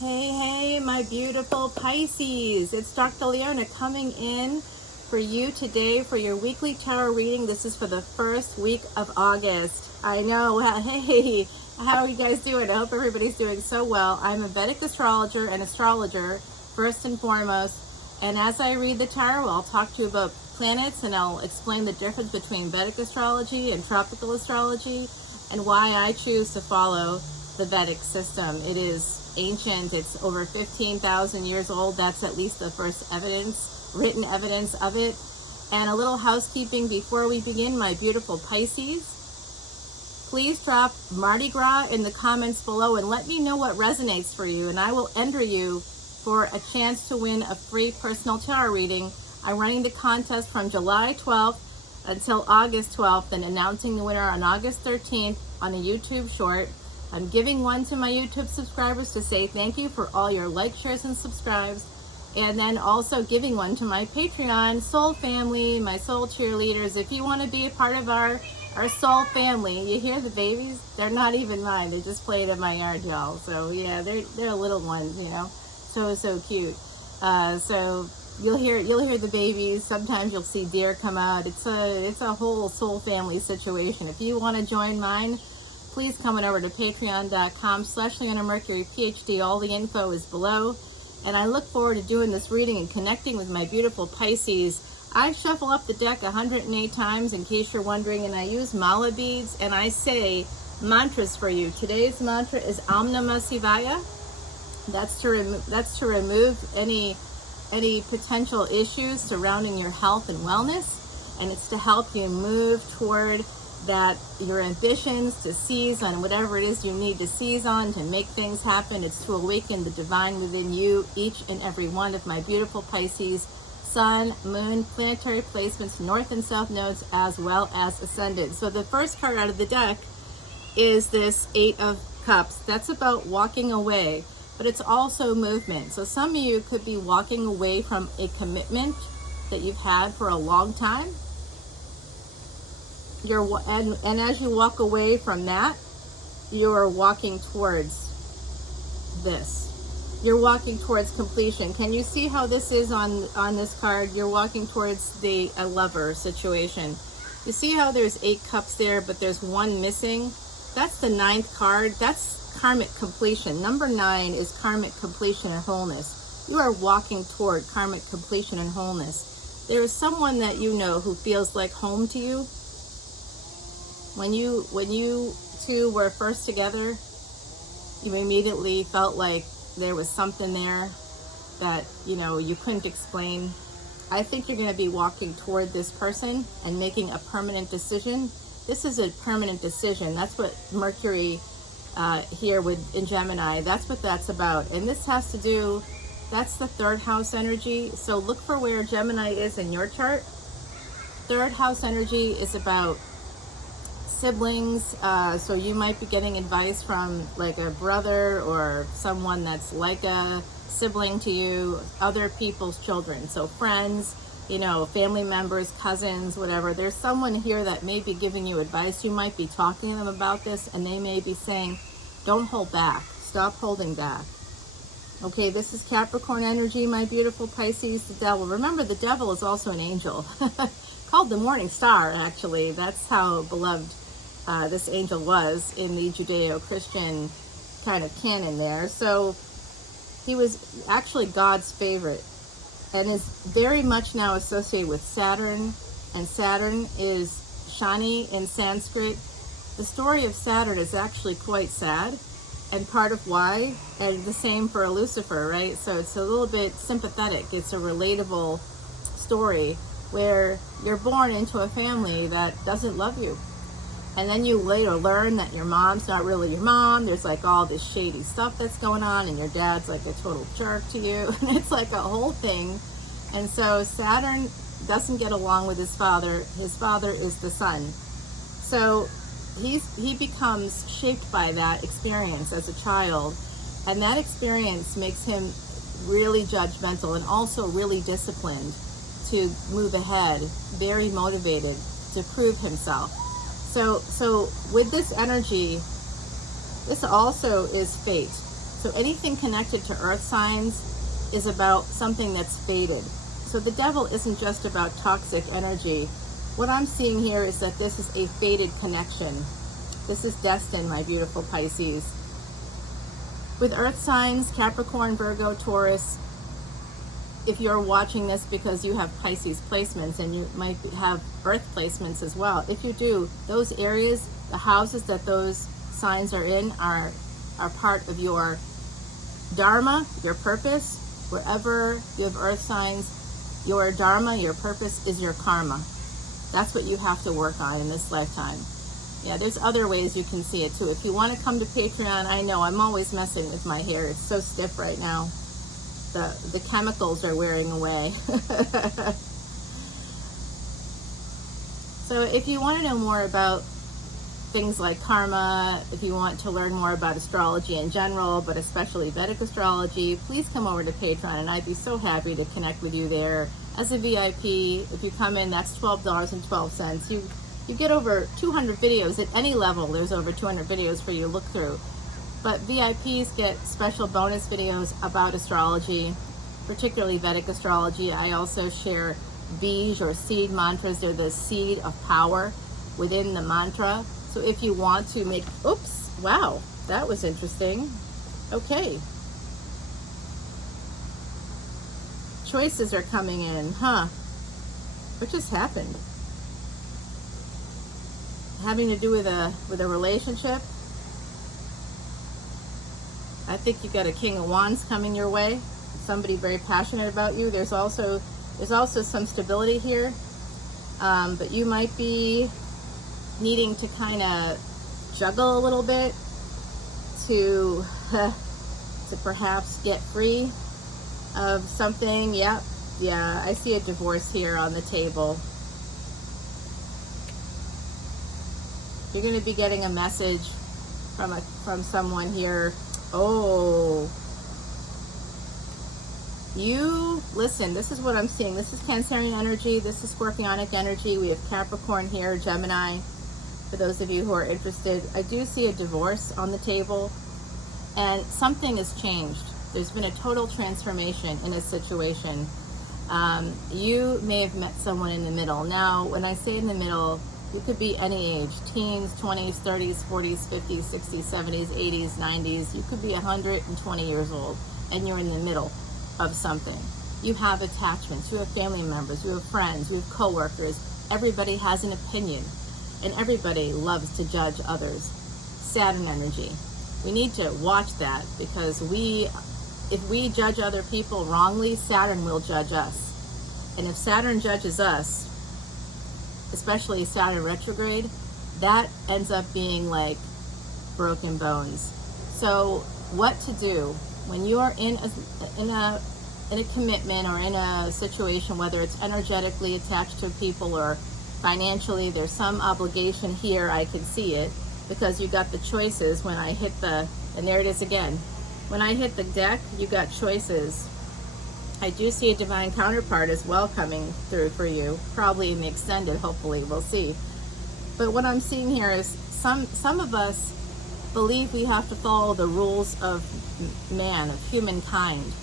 Hey, my beautiful Pisces. It's Dr. Leona coming in for you today for your weekly tarot reading. This is for the first week of August. I know. Hey, how are you guys doing? I hope everybody's doing so well. I'm a Vedic astrologer and astrologer, first and foremost. And as I read the tarot, I'll talk to you about planets and I'll explain the difference between Vedic astrology and tropical astrology and why I choose to follow the Vedic system. It is ancient. It's over 15,000 years old. That's at least the first evidence, written evidence of it. And a little housekeeping before we begin, my beautiful Pisces. Please drop Mardi Gras in the comments below and let me know what resonates for you, and I will enter you for a chance to win a free personal tarot reading. I'm running the contest from July 12th until August 12th and announcing the winner on August 13th on a YouTube short. I'm giving one to my YouTube subscribers to say thank you for all your likes, shares, and subscribes. And then also giving one to my Patreon soul family, my soul cheerleaders. If you want to be a part of our soul family, you hear the babies? They're not even mine. They just played in my yard, y'all. So yeah, they're little ones, you know, so cute. So you'll hear the babies. Sometimes you'll see deer come out. It's a whole soul family situation. If you want to join mine, please come on over to patreon.com/leonamercuryphd. All the info is below. And I look forward to doing this reading and connecting with my beautiful Pisces. I shuffle up the deck 108 times in case you're wondering, and I use mala beads and I say mantras for you. Today's mantra is Om Namah Shivaya. That's to remove any potential issues surrounding your health and wellness, and it's to help you move toward that your ambitions, to seize on whatever it is you need to seize on to make things happen. It's to awaken the divine within you, each and every one of my beautiful Pisces, sun, moon, planetary placements, north and south nodes, as well as ascendant. So the first card out of the deck is this Eight of Cups. That's about walking away, but it's also movement. So some of you could be walking away from a commitment that you've had for a long time. And as you walk away from that, you're walking towards this. You're walking towards completion. Can you see how this is on this card? You're walking towards a lover situation. You see how there's 8 cups there, but there's one missing? That's the 9th card. That's karmic completion. Number 9 is karmic completion and wholeness. You are walking toward karmic completion and wholeness. There is someone that you know who feels like home to you. When you two were first together, you immediately felt like there was something there that, you know, you couldn't explain. I think you're going to be walking toward this person and making a permanent decision. This is a permanent decision. That's what Mercury here in Gemini, that's what that's about. And this has to do, that's the 3rd house energy. So look for where Gemini is in your chart. 3rd house energy is about siblings, so you might be getting advice from like a brother or someone that's like a sibling to you, other people's children, so friends, you know, family members, cousins, whatever. There's someone here that may be giving you advice. You might be talking to them about this and they may be saying, don't hold back, stop holding back. Okay, this is Capricorn energy, my beautiful Pisces, the devil. Remember, the devil is also an angel called the morning star, actually. That's how beloved this angel was in the Judeo-Christian kind of canon there. So he was actually God's favorite and is very much now associated with Saturn, and Saturn is Shani in Sanskrit. The story of Saturn is actually quite sad, and part of why, and the same for Lucifer, right? So it's a little bit sympathetic. It's a relatable story where you're born into a family that doesn't love you. And then you later learn that your mom's not really your mom. There's like all this shady stuff that's going on, and your dad's like a total jerk to you. And it's like a whole thing. And so Saturn doesn't get along with his father. His father is the sun. So he becomes shaped by that experience as a child. And that experience makes him really judgmental and also really disciplined to move ahead, very motivated to prove himself. So with this energy, this also is fate. So anything connected to earth signs is about something that's fated. So the devil isn't just about toxic energy. What I'm seeing here is that this is a fated connection. This is destined, my beautiful Pisces. With earth signs, Capricorn, Virgo, Taurus, if you're watching this because you have Pisces placements, and you might have earth placements as well. If you do, those areas, the houses that those signs are in are part of your dharma, your purpose. Wherever you have earth signs, your dharma, your purpose is your karma. That's what you have to work on in this lifetime. Yeah, there's other ways you can see it too. If you want to come to Patreon, I know I'm always messing with my hair. It's so stiff right now. The chemicals are wearing away. So if you want to know more about things like karma, if you want to learn more about astrology in general, but especially Vedic astrology, please come over to Patreon, and I'd be so happy to connect with you there as a VIP. If you come in, that's $12.12. You get over 200 videos at any level. There's over 200 videos for you to look through. But VIPs get special bonus videos about astrology, particularly Vedic astrology. I also share bij or seed mantras. They're the seed of power within the mantra. So if you want to make, oops, wow, that was interesting. Okay. Choices are coming in, huh? What just happened? Having to do with a relationship? I think you got a King of Wands coming your way. Somebody very passionate about you. There's also some stability here, but you might be needing to kind of juggle a little bit to perhaps get free of something. Yeah, I see a divorce here on the table. You're going to be getting a message from someone here. Oh, you listen, this is what I'm seeing. This is Cancerian energy. This is Scorpionic energy. We have Capricorn here, Gemini. For those of you who are interested, I do see a divorce on the table, and something has changed. There's been a total transformation in a situation. You may have met someone in the middle. Now, when I say in the middle, you could be any age, teens, 20s, 30s, 40s, 50s, 60s, 70s, 80s, 90s. You could be 120 years old, and you're in the middle of something. You have attachments, you have family members, you have friends, you have coworkers. Everybody has an opinion, and everybody loves to judge others. Saturn energy. We need to watch that, because if we judge other people wrongly, Saturn will judge us. And if Saturn judges us, especially Saturn retrograde, that ends up being like broken bones. So what to do when you are in a commitment or in a situation, whether it's energetically attached to people or financially, there's some obligation here. I can see it because you got the choices. When I hit and there it is again. When I hit the deck, you got choices. I do see a divine counterpart as well coming through for you, probably in the extended, hopefully, we'll see. But what I'm seeing here is some of us believe we have to follow the rules of man, of humankind,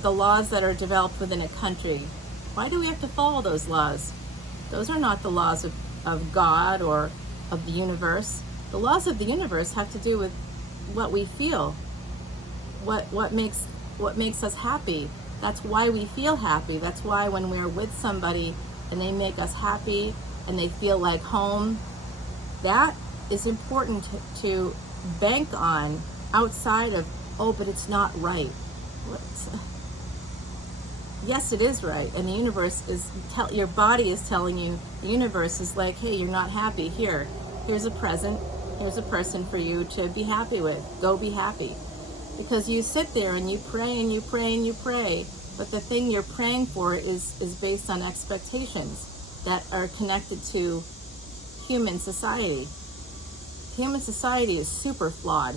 the laws that are developed within a country. Why do we have to follow those laws? Those are not the laws of God or of the universe. The laws of the universe have to do with what we feel, what makes us happy. That's why we feel happy. That's why when we're with somebody and they make us happy and they feel like home, that is important to bank on outside of, oh, but it's not right. Yes, it is right. And the universe your body is telling you, the universe is like, hey, you're not happy. Here's a present. Here's a person for you to be happy with. Go be happy. Because you sit there and you pray and you pray and you pray, but the thing you're praying for is based on expectations that are connected to human society. Human society is super flawed.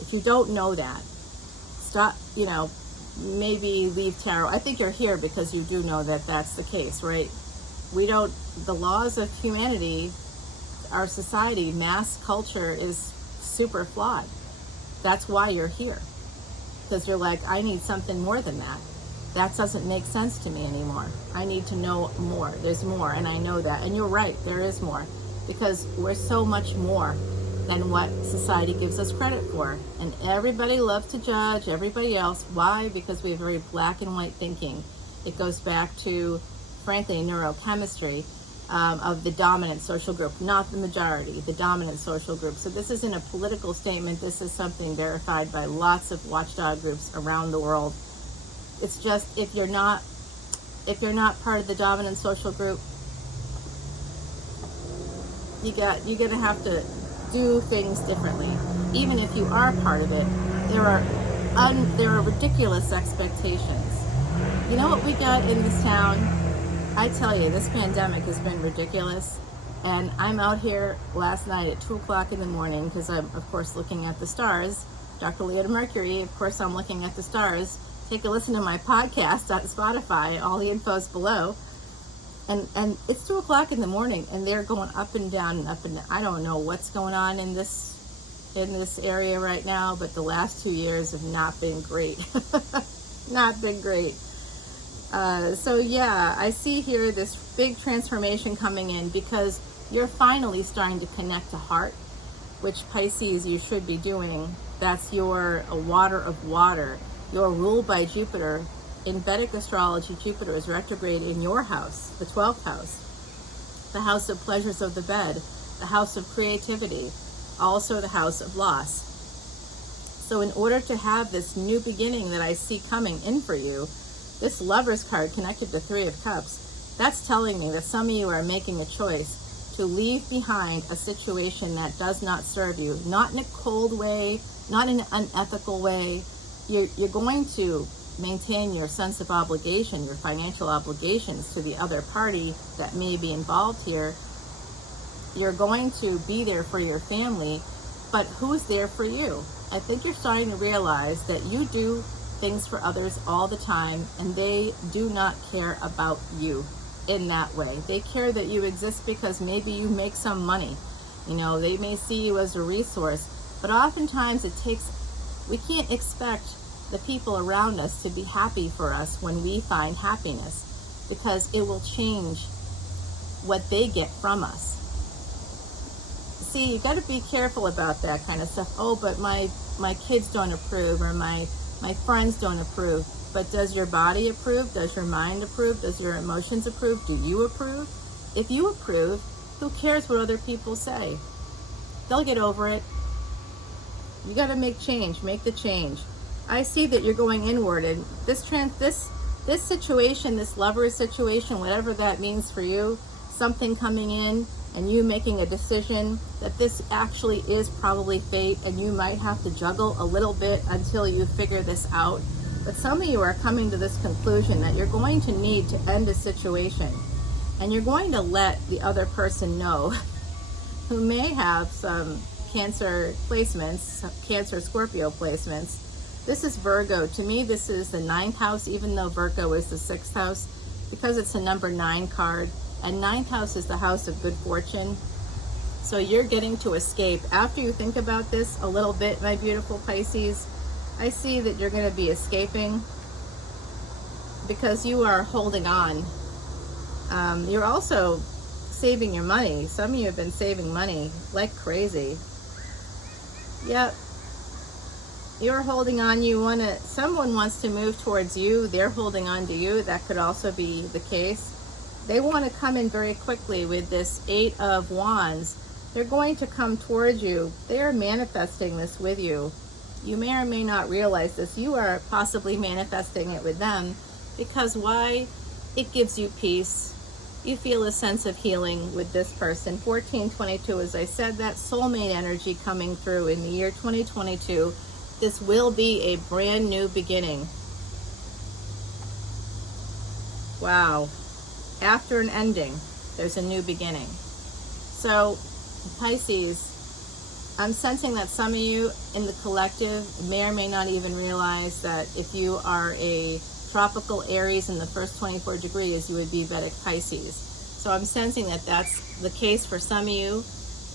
If you don't know that, stop, maybe leave tarot. I think you're here because you do know that that's the case, right? The laws of humanity, our society, mass culture is super flawed. That's why you're here. Because you're like, I need something more than that. That doesn't make sense to me anymore. I need to know more. There's more, and I know that. And you're right, there is more. Because we're so much more than what society gives us credit for. And everybody loves to judge everybody else. Why? Because we have very black and white thinking. It goes back to, frankly, neurochemistry of the dominant social group, not the majority, the dominant social group. So this isn't a political statement. This is something verified by lots of watchdog groups around the world. It's just, if you're not part of the dominant social group, you're gonna have to do things differently. Even if you are part of it, there are ridiculous expectations. You know what we got in this town? I tell you, this pandemic has been ridiculous. And I'm out here last night at 2 o'clock in the morning because I'm, of course, looking at the stars. Dr. Leona Mercury, of course, I'm looking at the stars. Take a listen to my podcast on Spotify. All the info's below. And it's 2 o'clock in the morning, and they're going up and down and up and down. I don't know what's going on in this area right now, but the last 2 years have not been great. Not been great. So yeah, I see here this big transformation coming in because you're finally starting to connect to heart, which Pisces you should be doing. That's your water of water. You're ruled by Jupiter. In Vedic astrology, Jupiter is retrograde in your house, the 12th house, the house of pleasures of the bed, the house of creativity, also the house of loss. So in order to have this new beginning that I see coming in for you, this Lover's card connected to 3 of Cups, that's telling me that some of you are making a choice to leave behind a situation that does not serve you, not in a cold way, not in an unethical way. You're going to maintain your sense of obligation, your financial obligations to the other party that may be involved here. You're going to be there for your family, but who's there for you? I think you're starting to realize that you do things for others all the time, and they do not care about you in that way. They care that you exist because maybe you make some money. You know, they may see you as a resource, but oftentimes we can't expect the people around us to be happy for us when we find happiness, because it will change what they get from us. See, you got to be careful about that kind of stuff. Oh, but my kids don't approve, or my friends don't approve. But does your body approve? Does your mind approve? Does your emotions approve? Do you approve? If you approve, who cares what other people say? They'll get over it. You got to make change. Make the change. I see that you're going inward, and this situation, this lover situation, whatever that means for you, something coming in and you making a decision that this actually is probably fate, and you might have to juggle a little bit until you figure this out. But some of you are coming to this conclusion that you're going to need to end a situation, and you're going to let the other person know who may have some Cancer placements, Cancer Scorpio placements. This is Virgo. To me, this is the 9th house, even though Virgo is the 6th house, because it's a number 9 card. And 9th house is the house of good fortune. So you're getting to escape. After you think about this a little bit, my beautiful Pisces, I see that you're going to be escaping because you are holding on. You're also saving your money. Some of you have been saving money like crazy. Yep. You're holding on. Someone wants to move towards you. They're holding on to you. That could also be the case. They want to come in very quickly with this 8 of Wands. They're going to come towards you. They are manifesting this with you. You may or may not realize this. You are possibly manifesting it with them because why? It gives you peace. You feel a sense of healing with this person. 1422, as I said, that soulmate energy coming through in the year 2022. This will be a brand new beginning. Wow. After an ending, there's a new beginning. So, Pisces, I'm sensing that some of you in the collective may or may not even realize that if you are a tropical Aries in the first 24 degrees, you would be Vedic Pisces. So I'm sensing that that's the case for some of you,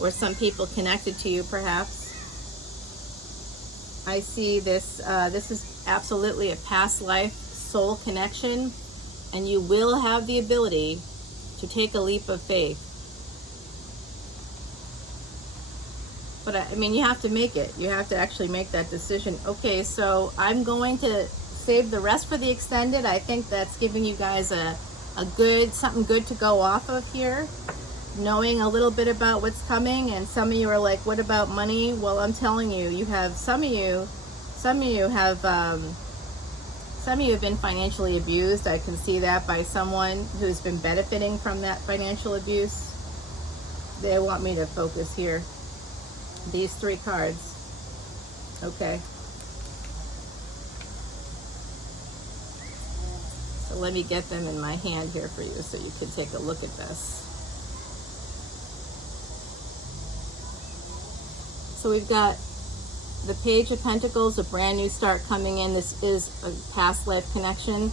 or some people connected to you perhaps. I see this, this is absolutely a past life soul connection, and you will have the ability to take a leap of faith. But I mean, you have to make it. You have to actually make that decision. Okay, so I'm going to save the rest for the extended. I think that's giving you guys a good, something good to go off of here. Knowing a little bit about what's coming, and some of you are like, what about money? Well, I'm telling you, you have, some of you have been financially abused. I can see that by someone who's been benefiting from that financial abuse. They want me to focus here. These 3 cards. Okay. So let me get them in my hand here for you so you can take a look at this. So we've got the Page of Pentacles, a brand new start coming in. This is a past life connection.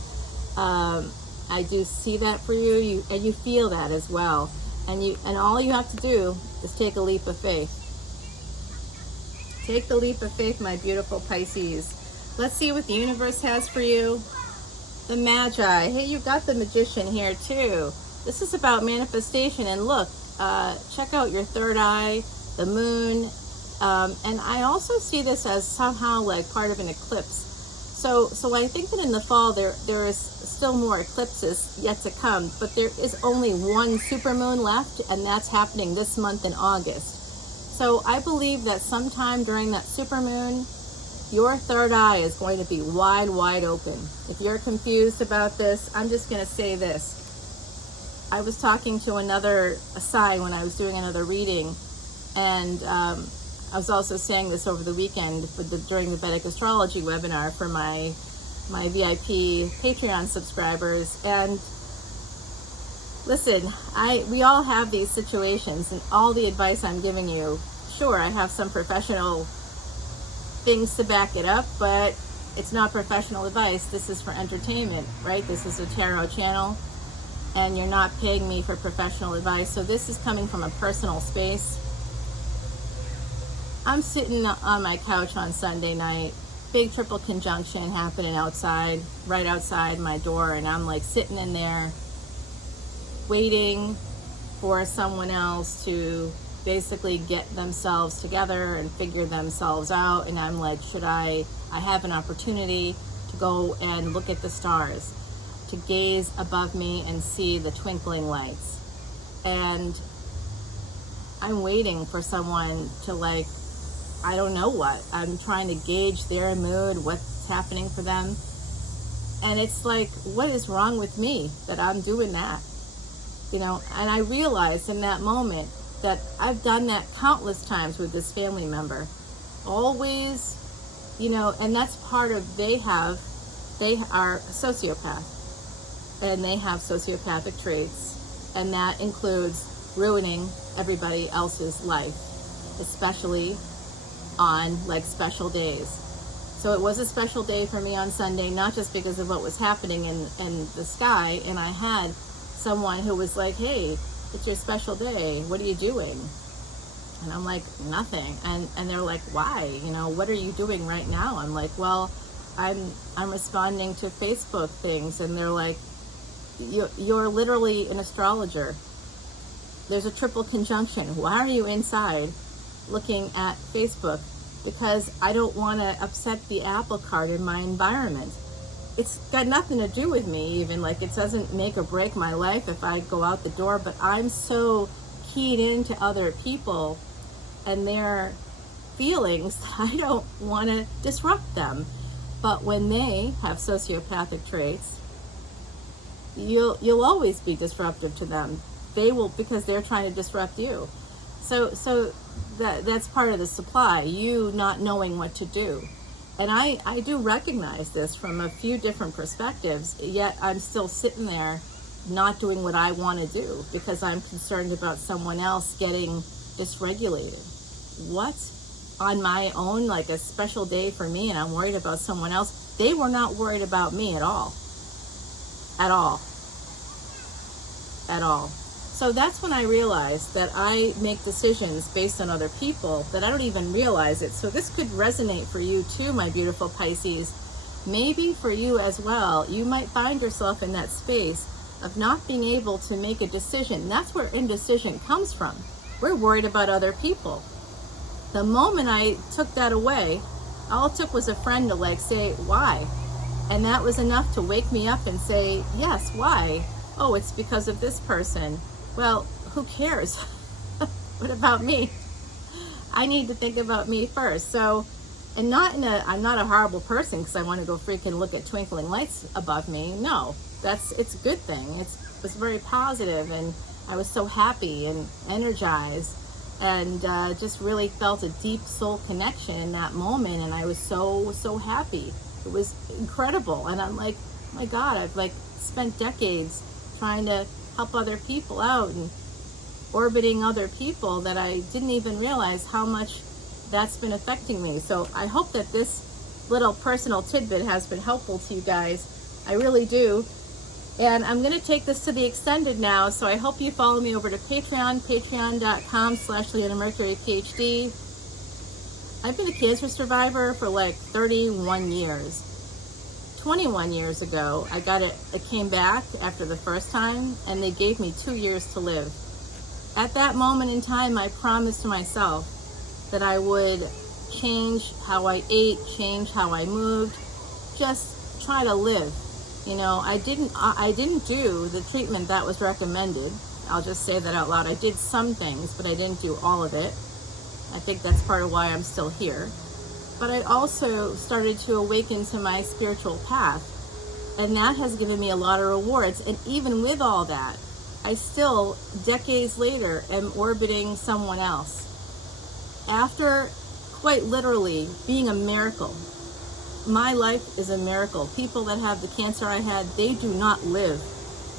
I do see that for you, and you feel that as well. And all you have to do is take a leap of faith. Take the leap of faith, my beautiful Pisces. Let's see what the universe has for you. The Magi. Hey, you got the Magician here too. This is about manifestation. And look, check out your third eye, the moon. And I also see this as somehow like part of an eclipse. So I think that in the fall there is still more eclipses yet to come, but there is only one supermoon left, and that's happening this month in August. So I believe that sometime during that supermoon, your third eye is going to be wide, wide open. If you're confused about this, I'm just going to say this. I was talking to a sign when I was doing another reading, and I was also saying this over the weekend during the Vedic Astrology webinar for my VIP Patreon subscribers. And listen, we all have these situations, and all the advice I'm giving you, sure, I have some professional things to back it up, but it's not professional advice. This is for entertainment, right? This is a tarot channel, and you're not paying me for professional advice. So this is coming from a personal space. I'm sitting on my couch on Sunday night, big triple conjunction happening outside, right outside my door, and I'm like sitting in there waiting for someone else to basically get themselves together and figure themselves out. And I'm like, I have an opportunity to go and look at the stars, to gaze above me and see the twinkling lights. And I'm waiting for someone to, like, I don't know what. I'm trying to gauge their mood, what's happening for them. And it's like, what is wrong with me that I'm doing that? You know, and I realized in that moment that I've done that countless times with this family member. Always, you know, and that's part of, they are a sociopath, and they have sociopathic traits, and that includes ruining everybody else's life, especially on like special days. So it was a special day for me on Sunday, not just because of what was happening in the sky, and I had someone who was like, hey, it's your special day, what are you doing? And I'm like, nothing. And they're like, why? You know, what are you doing right now? I'm like, well, I'm responding to Facebook things. And they're like, you're literally an astrologer. There's a triple conjunction. Why are you inside looking at Facebook? Because I don't want to upset the apple cart in my environment. It's got nothing to do with me even, like it doesn't make or break my life if I go out the door, but I'm so keyed into other people and their feelings that I don't want to disrupt them. But when they have sociopathic traits, you'll always be disruptive to them. They will, because they're trying to disrupt you. So that's part of the supply, you not knowing what to do. And I do recognize this from a few different perspectives, yet I'm still sitting there not doing what I want to do because I'm concerned about someone else getting dysregulated. What? On my own, like a special day for me, and I'm worried about someone else? They were not worried about me at all. At all. At all. So that's when I realized that I make decisions based on other people that I don't even realize it. So this could resonate for you too, my beautiful Pisces. Maybe for you as well, you might find yourself in that space of not being able to make a decision. That's where indecision comes from. We're worried about other people. The moment I took that away, all it took was a friend to like say, why? And that was enough to wake me up and say, yes, why? Oh, it's because of this person. Well, who cares? What about me? I need to think about me first. So, and I'm not a horrible person because I want to go freaking look at twinkling lights above me. No, it's a good thing. It was very positive, and I was so happy and energized, and just really felt a deep soul connection in that moment. And I was so happy. It was incredible. And I'm like, oh my God, I've like spent decades trying to help other people out and orbiting other people that I didn't even realize how much that's been affecting me. So I hope that this little personal tidbit has been helpful to you guys. I really do. And I'm going to take this to the extended now. So I hope you follow me over to Patreon, patreon.com/leonamercuryphd. I've been a cancer survivor for like 31 years. 21 years ago, I came back after the first time, and they gave me 2 years to live. At that moment in time, I promised myself that I would change how I ate, change how I moved, just try to live. You know, I didn't do the treatment that was recommended. I'll just say that out loud. I did some things, but I didn't do all of it. I think that's part of why I'm still here. But I also started to awaken to my spiritual path, and that has given me a lot of rewards. And even with all that, I still, decades later, am orbiting someone else. After quite literally being a miracle, my life is a miracle. People that have the cancer I had, they do not live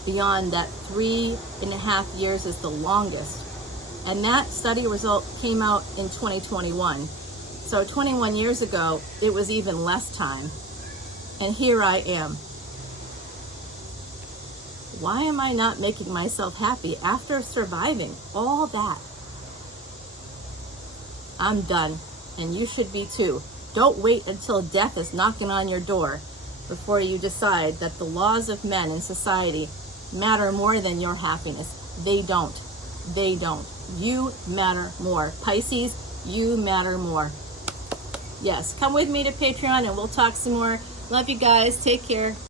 beyond that 3.5 years is the longest. And that study result came out in 2021. So 21 years ago, it was even less time. And here I am. Why am I not making myself happy after surviving all that? I'm done, and you should be too. Don't wait until death is knocking on your door before you decide that the laws of men in society matter more than your happiness. They don't. They don't. You matter more. Pisces, you matter more. Yes, come with me to Patreon and we'll talk some more. Love you guys. Take care.